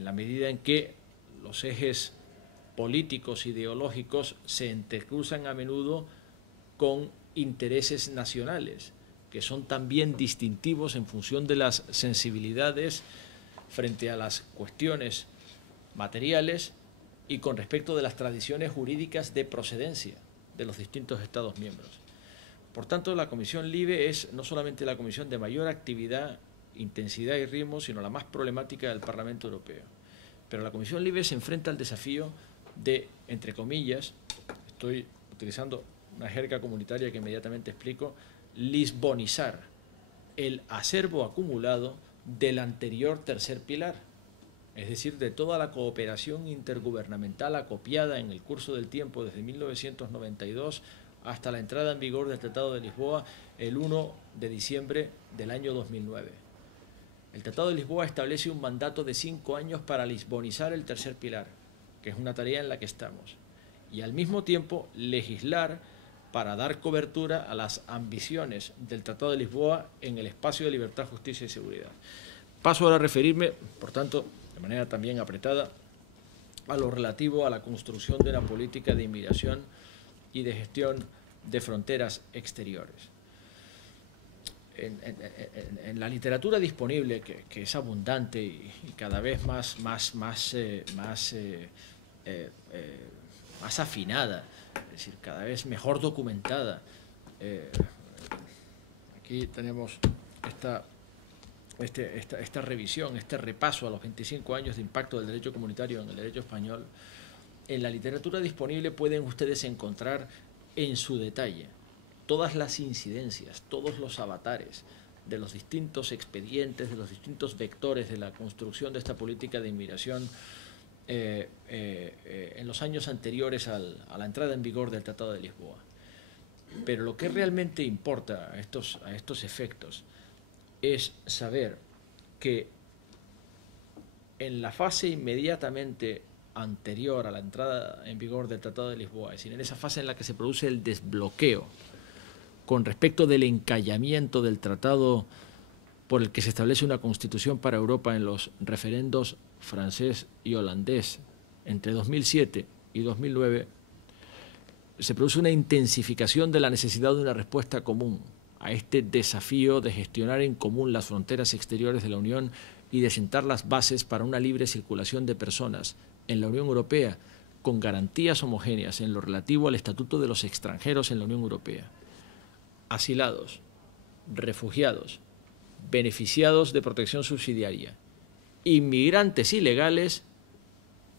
en la medida en que los ejes políticos, ideológicos, se entrecruzan a menudo con intereses nacionales, que son también distintivos en función de las sensibilidades frente a las cuestiones materiales y con respecto de las tradiciones jurídicas de procedencia de los distintos Estados miembros. Por tanto, la Comisión LIBE es no solamente la comisión de mayor actividad, intensidad y ritmo, sino la más problemática del Parlamento Europeo. Pero la Comisión LIBE se enfrenta al desafío de, entre comillas, estoy utilizando una jerga comunitaria que inmediatamente explico, lisbonizar el acervo acumulado del anterior tercer pilar, es decir, de toda la cooperación intergubernamental acopiada en el curso del tiempo desde 1992 hasta la entrada en vigor del Tratado de Lisboa el 1 de diciembre del año 2009. El Tratado de Lisboa establece un mandato de 5 años para lisbonizar el tercer pilar, que es una tarea en la que estamos, y al mismo tiempo legislar para dar cobertura a las ambiciones del Tratado de Lisboa en el espacio de libertad, justicia y seguridad. Paso ahora a referirme, por tanto, de manera también apretada, a lo relativo a la construcción de una política de inmigración y de gestión de fronteras exteriores. En la literatura disponible, que es abundante y cada vez más afinada, es decir, cada vez mejor documentada. Aquí tenemos esta revisión, este repaso a los 25 años de impacto del derecho comunitario en el derecho español. En la literatura disponible pueden ustedes encontrar en su detalle todas las incidencias, todos los avatares de los distintos expedientes, de los distintos vectores de la construcción de esta política de inmigración en los años anteriores a la entrada en vigor del Tratado de Lisboa. Pero lo que realmente importa a estos efectos es saber que en la fase inmediatamente anterior a la entrada en vigor del Tratado de Lisboa, es decir, en esa fase en la que se produce el desbloqueo con respecto del encallamiento del tratado por el que se establece una constitución para Europa en los referendos francés y holandés entre 2007 y 2009, se produce una intensificación de la necesidad de una respuesta común a este desafío de gestionar en común las fronteras exteriores de la Unión y de sentar las bases para una libre circulación de personas en la Unión Europea con garantías homogéneas en lo relativo al estatuto de los extranjeros en la Unión Europea. Asilados, refugiados, beneficiados de protección subsidiaria, inmigrantes ilegales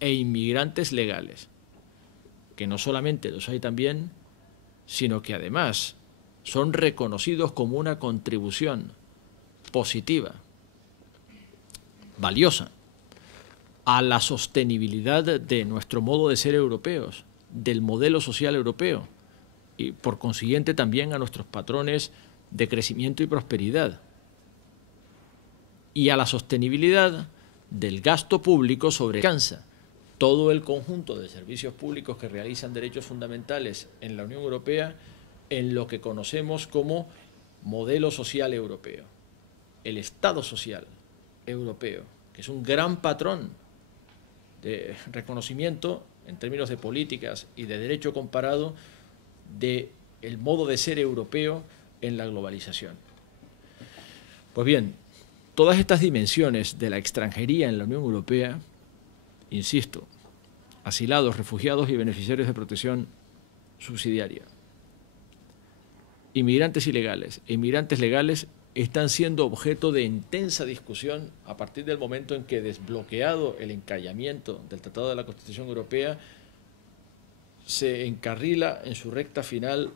e inmigrantes legales, que no solamente los hay también, sino que además son reconocidos como una contribución positiva, valiosa, a la sostenibilidad de nuestro modo de ser europeos, del modelo social europeo, y por consiguiente también a nuestros patrones de crecimiento y prosperidad, y a la sostenibilidad del gasto público sobre todo el conjunto de servicios públicos que realizan derechos fundamentales en la Unión Europea en lo que conocemos como modelo social europeo, el Estado social europeo, que es un gran patrón de reconocimiento en términos de políticas y de derecho comparado del modo de ser europeo en la globalización. Pues bien, todas estas dimensiones de la extranjería en la Unión Europea, insisto, asilados, refugiados y beneficiarios de protección subsidiaria, inmigrantes ilegales e inmigrantes legales, están siendo objeto de intensa discusión a partir del momento en que, desbloqueado el encallamiento del Tratado de la Constitución Europea, se encarrila en su recta final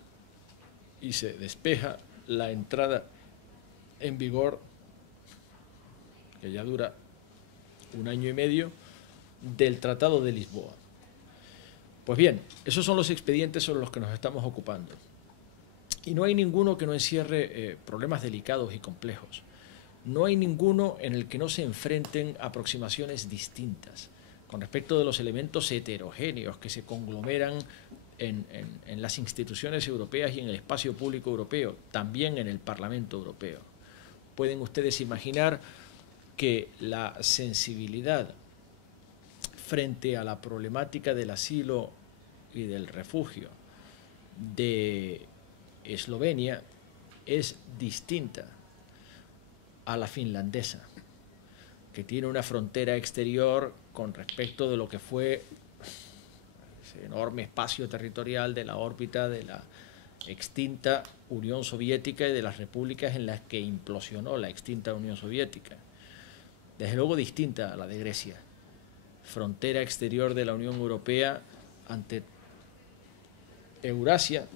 y se despeja la entrada en vigor, que ya dura 1 año y medio, del Tratado de Lisboa. Pues bien, esos son los expedientes sobre los que nos estamos ocupando. Y no hay ninguno que no encierre problemas delicados y complejos. No hay ninguno en el que no se enfrenten aproximaciones distintas con respecto de los elementos heterogéneos que se conglomeran en las instituciones europeas y en el espacio público europeo, también en el Parlamento Europeo. Pueden ustedes imaginar que la sensibilidad frente a la problemática del asilo y del refugio de Eslovenia es distinta a la finlandesa, que tiene una frontera exterior con respecto de lo que fue ese enorme espacio territorial de la órbita de la extinta Unión Soviética y de las repúblicas en las que implosionó la extinta Unión Soviética. Desde luego distinta a la de Grecia, frontera exterior de la Unión Europea ante Eurasia,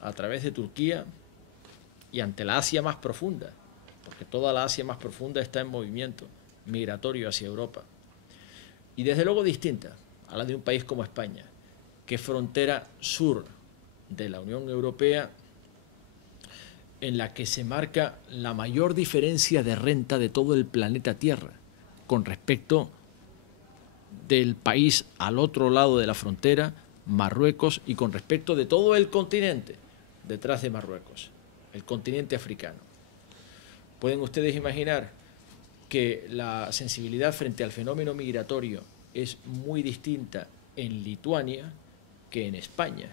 a través de Turquía, y ante la Asia más profunda, porque toda la Asia más profunda está en movimiento migratorio hacia Europa. Y desde luego distinta a la de un país como España, que es frontera sur de la Unión Europea, en la que se marca la mayor diferencia de renta de todo el planeta Tierra con respecto del país al otro lado de la frontera, Marruecos, y con respecto de todo el continente detrás de Marruecos, el continente africano. Pueden ustedes imaginar que la sensibilidad frente al fenómeno migratorio es muy distinta en Lituania que en España,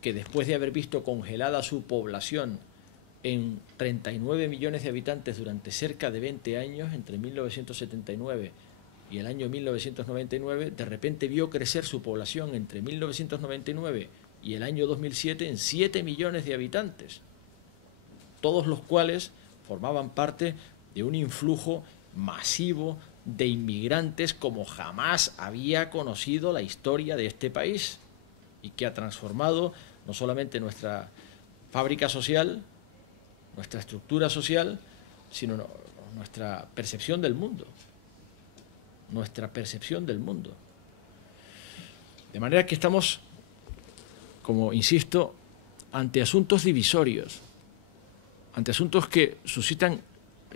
que después de haber visto congelada su población en 39 millones de habitantes durante cerca de 20 años, entre 1979 y el año 1999, de repente vio crecer su población entre 1999 y el año 2007 en 7 millones de habitantes, todos los cuales formaban parte de un influjo masivo de inmigrantes como jamás había conocido la historia de este país, y que ha transformado no solamente nuestra fábrica social, nuestra estructura social, sino nuestra percepción del mundo. Nuestra percepción del mundo. De manera que estamos, como insisto, ante asuntos divisorios, ante asuntos que suscitan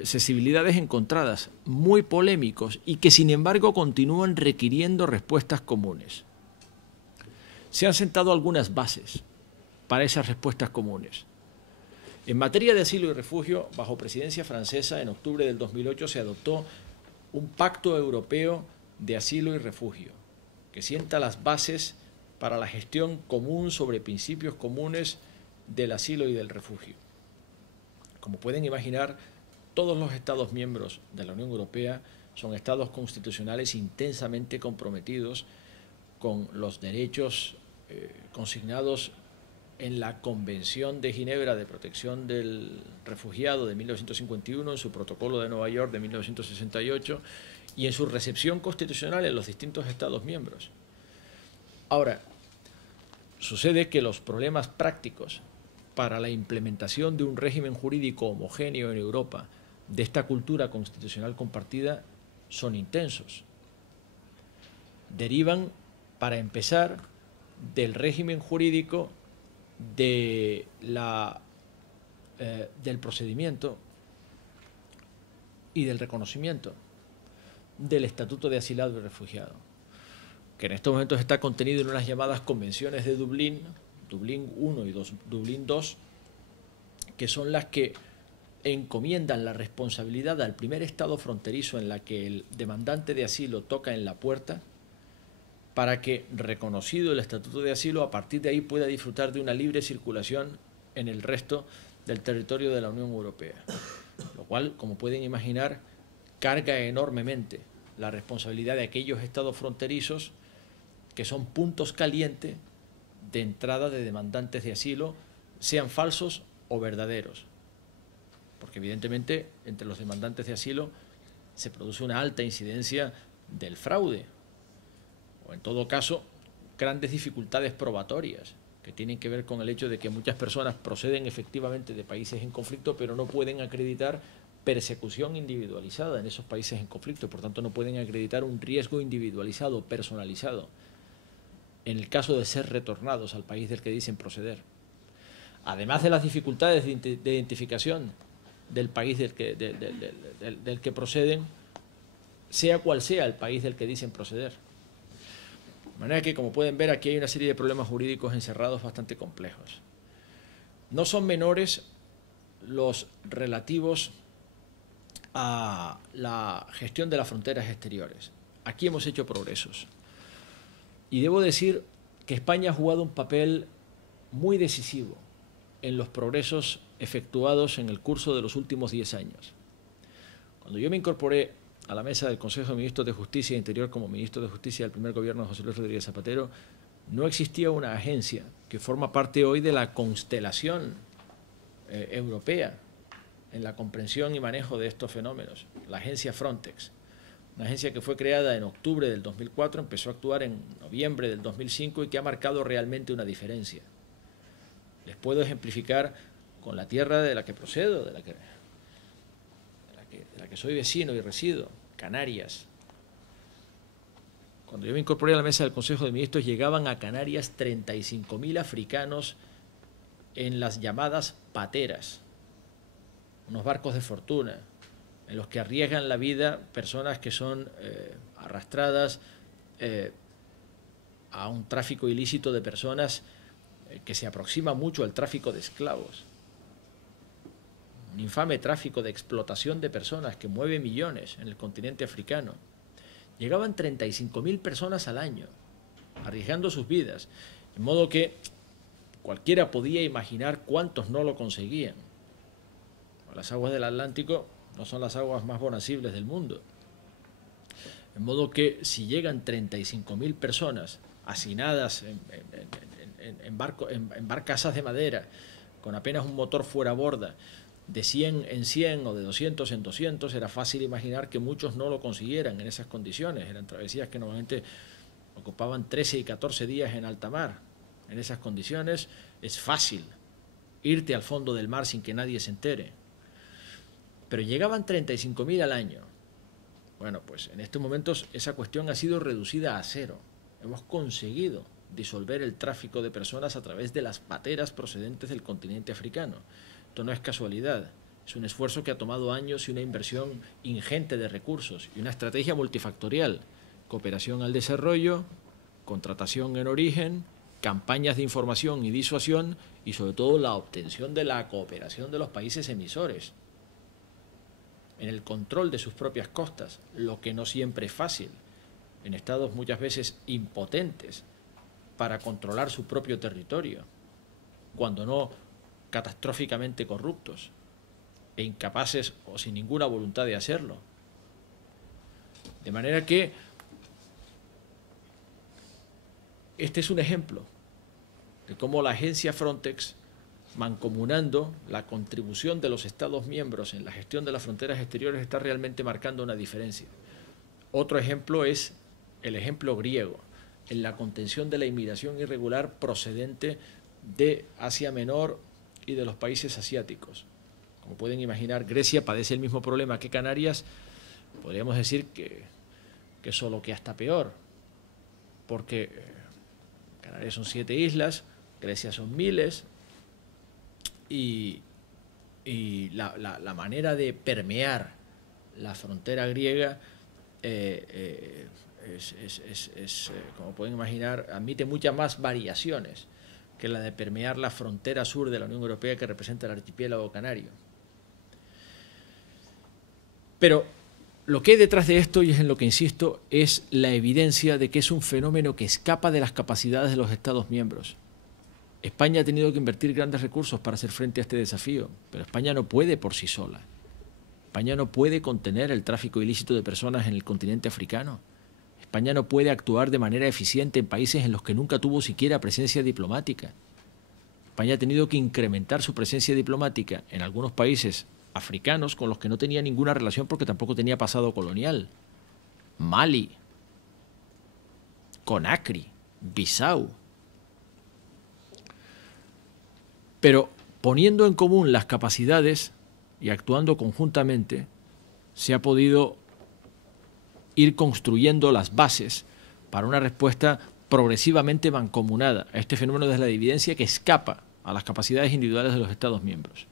sensibilidades encontradas, muy polémicos, y que sin embargo continúan requiriendo respuestas comunes. Se han sentado algunas bases para esas respuestas comunes. En materia de asilo y refugio, bajo presidencia francesa, en octubre del 2008 se adoptó un pacto europeo de asilo y refugio, que sienta las bases para la gestión común sobre principios comunes del asilo y del refugio. Como pueden imaginar, todos los Estados miembros de la Unión Europea son estados constitucionales intensamente comprometidos con los derechos consignados en la Convención de Ginebra de Protección del Refugiado de 1951, en su Protocolo de Nueva York de 1968 y en su recepción constitucional en los distintos Estados miembros. Ahora, sucede que los problemas prácticos para la implementación de un régimen jurídico homogéneo en Europa de esta cultura constitucional compartida son intensos. Derivan, para empezar, del régimen jurídico del procedimiento y del reconocimiento del Estatuto de Asilado y Refugiado, que en estos momentos está contenido en unas llamadas convenciones de Dublín, Dublín I y Dublín II, que son las que encomiendan la responsabilidad al primer Estado fronterizo en la que el demandante de asilo toca en la puerta, para que, reconocido el Estatuto de Asilo, a partir de ahí pueda disfrutar de una libre circulación en el resto del territorio de la Unión Europea. Lo cual, como pueden imaginar, carga enormemente la responsabilidad de aquellos estados fronterizos que son puntos calientes de entrada de demandantes de asilo, sean falsos o verdaderos. Porque evidentemente entre los demandantes de asilo se produce una alta incidencia del fraude, o en todo caso grandes dificultades probatorias que tienen que ver con el hecho de que muchas personas proceden efectivamente de países en conflicto, pero no pueden acreditar persecución individualizada en esos países en conflicto, por tanto no pueden acreditar un riesgo individualizado, personalizado, en el caso de ser retornados al país del que dicen proceder. Además de las dificultades de identificación del país del que proceden, sea cual sea el país del que dicen proceder. De manera que, como pueden ver, aquí hay una serie de problemas jurídicos encerrados bastante complejos. No son menores los relativos a la gestión de las fronteras exteriores. aquí hemos hecho progresos. Y debo decir que España ha jugado un papel muy decisivo en los progresos efectuados en el curso de los últimos 10 años. Cuando yo me incorporé a la mesa del Consejo de Ministros de Justicia e Interior como ministro de Justicia del primer gobierno de José Luis Rodríguez Zapatero, no existía una agencia que forma parte hoy de la constelación europea en la comprensión y manejo de estos fenómenos, la agencia Frontex. Una agencia que fue creada en octubre del 2004, empezó a actuar en noviembre del 2005 y que ha marcado realmente una diferencia. Les puedo ejemplificar con la tierra de la que procedo, de la que soy vecino y resido, Canarias. Cuando yo me incorporé a la mesa del Consejo de Ministros, llegaban a Canarias 35.000 africanos en las llamadas pateras, unos barcos de fortuna, en los que arriesgan la vida personas que son arrastradas a un tráfico ilícito de personas que se aproxima mucho al tráfico de esclavos. Un infame tráfico de explotación de personas que mueve millones en el continente africano. Llegaban 35.000 personas al año, arriesgando sus vidas, de modo que cualquiera podía imaginar cuántos no lo conseguían. Las aguas del Atlántico no son las aguas más bonacibles del mundo. De modo que si llegan 35.000 personas hacinadas en barcazas de madera, con apenas un motor fuera borda, de 100 en 100 o de 200 en 200, era fácil imaginar que muchos no lo consiguieran en esas condiciones. Eran travesías que normalmente ocupaban 13 y 14 días en alta mar. En esas condiciones es fácil irte al fondo del mar sin que nadie se entere. Pero llegaban 35.000 al año. Bueno, pues en estos momentos esa cuestión ha sido reducida a cero. Hemos conseguido disolver el tráfico de personas a través de las pateras procedentes del continente africano. Esto no es casualidad, es un esfuerzo que ha tomado años y una inversión ingente de recursos y una estrategia multifactorial: cooperación al desarrollo, contratación en origen, campañas de información y disuasión y sobre todo la obtención de la cooperación de los países emisores en el control de sus propias costas, lo que no siempre es fácil, en estados muchas veces impotentes para controlar su propio territorio, cuando no catastróficamente corruptos e incapaces o sin ninguna voluntad de hacerlo. De manera que este es un ejemplo de cómo la agencia Frontex, mancomunando la contribución de los Estados miembros en la gestión de las fronteras exteriores, está realmente marcando una diferencia. Otro ejemplo es el ejemplo griego, en la contención de la inmigración irregular procedente de Asia Menor y de los países asiáticos. Como pueden imaginar, Grecia padece el mismo problema que Canarias. Podríamos decir que solo que hasta peor, porque Canarias son 7 islas, Grecia son miles, y la manera de permear la frontera griega como pueden imaginar, admite muchas más variaciones que la de permear la frontera sur de la Unión Europea que representa el archipiélago canario. Pero lo que hay detrás de esto, y es en lo que insisto, es la evidencia de que es un fenómeno que escapa de las capacidades de los Estados miembros. España ha tenido que invertir grandes recursos para hacer frente a este desafío, pero España no puede por sí sola. España no puede contener el tráfico ilícito de personas en el continente africano. España no puede actuar de manera eficiente en países en los que nunca tuvo siquiera presencia diplomática. España ha tenido que incrementar su presencia diplomática en algunos países africanos con los que no tenía ninguna relación porque tampoco tenía pasado colonial. Mali, Conakry, Bissau. Pero poniendo en común las capacidades y actuando conjuntamente, se ha podido ir construyendo las bases para una respuesta progresivamente mancomunada a este fenómeno de la evidencia que escapa a las capacidades individuales de los Estados miembros.